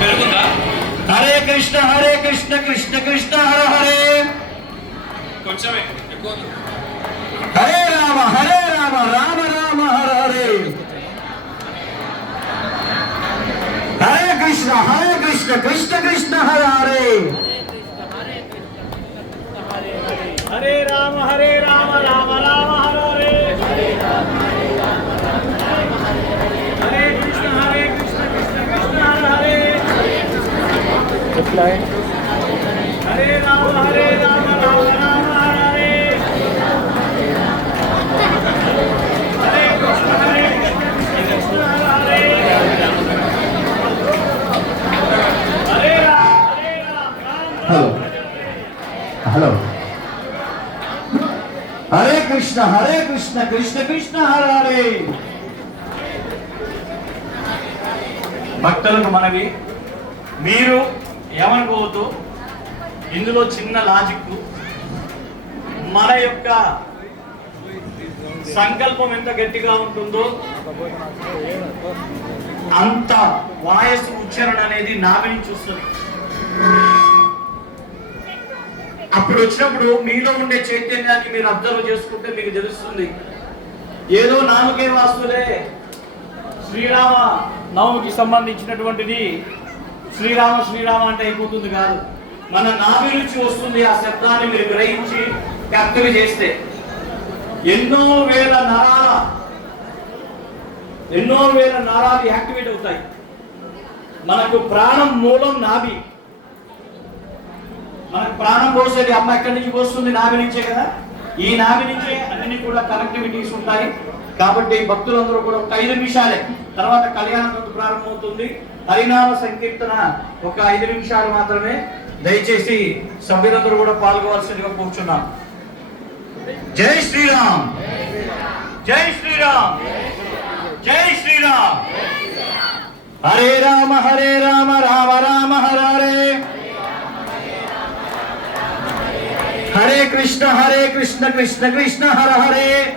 పెరుగుందా హరే కృష్ణ హరే కృష్ణ కృష్ణ కృష్ణ హర హరే. కొంచెమే ఎక్కువ. Hare Rama Hare Rama Rama Rama Hara Hare. Hare Krishna Hare Krishna Krishna Krishna Hara Hare. Hare Rama Hare Rama Rama Rama Hare Hare Hare Krishna Hare Krishna Krishna Krishna Hare Hare Hare Rama Hare Rama Rama Rama Hare Hare Krishna Hare Krishna Krishna Hare Hare Rama Hare Rama Rama hello hello Hare Krishna Hare Krishna Krishna Krishna Hara Hare భక్తులకు మనవి మీరు ఏమనుకోవద్దు ఇందులో చిన్న లాజిక్ మన యొక్క సంకల్పం ఎంత గట్టిగా ఉంటుందో అంత వాయసు ఉచ్చారణ అనేది నావిని చూస్తుంది. అప్పుడు వచ్చినప్పుడు మీలో ఉండే చైతన్యాన్ని మీరు అబ్జర్వ్ చేసుకుంటే మీకు తెలుస్తుంది. ఏదో నామకే వాస్తులే. శ్రీరామ నవమికి సంబంధించినటువంటిది శ్రీరామ శ్రీరామ అంటే అయిపోతుంది కాదు. మన నాభి నుంచి వస్తుంది ఆ శబ్దాన్ని మీరు గ్రహించి కర్తవ్య చేస్తే. ఎన్నో వేల నరాల ఎన్నో వేల నరాలు యాక్టివేట్ అవుతాయి. మనకు ప్రాణం మూలం నాభి. మనకు ప్రాణం పోసేది అమ్మ ఎక్కడి నుంచి పోస్తుంది? నాభి నుంచే కదా. ఈ నాభి నుంచే అన్ని కూడా కనెక్టివిటీస్ ఉంటాయి. కాబట్టి భక్తులందరూ కూడా ఒక ఐదు నిమిషాలే. తర్వాత కళ్యాణం తంతు ప్రారంభమవుతుంది. హరినామ సంకీర్తన ఒక ఐదు నిమిషాలు మాత్రమే. దయచేసి సభ్యులందరూ కూడా పాల్గొవలసిందిగా కూర్చున్నాం. జై శ్రీరామ్. జై శ్రీరామ్. జై శ్రీరామ్. హరే రామ హరే రామ రామ రామ హరే. హరే కృష్ణ హరే కృష్ణ కృష్ణ కృష్ణ హర హరే.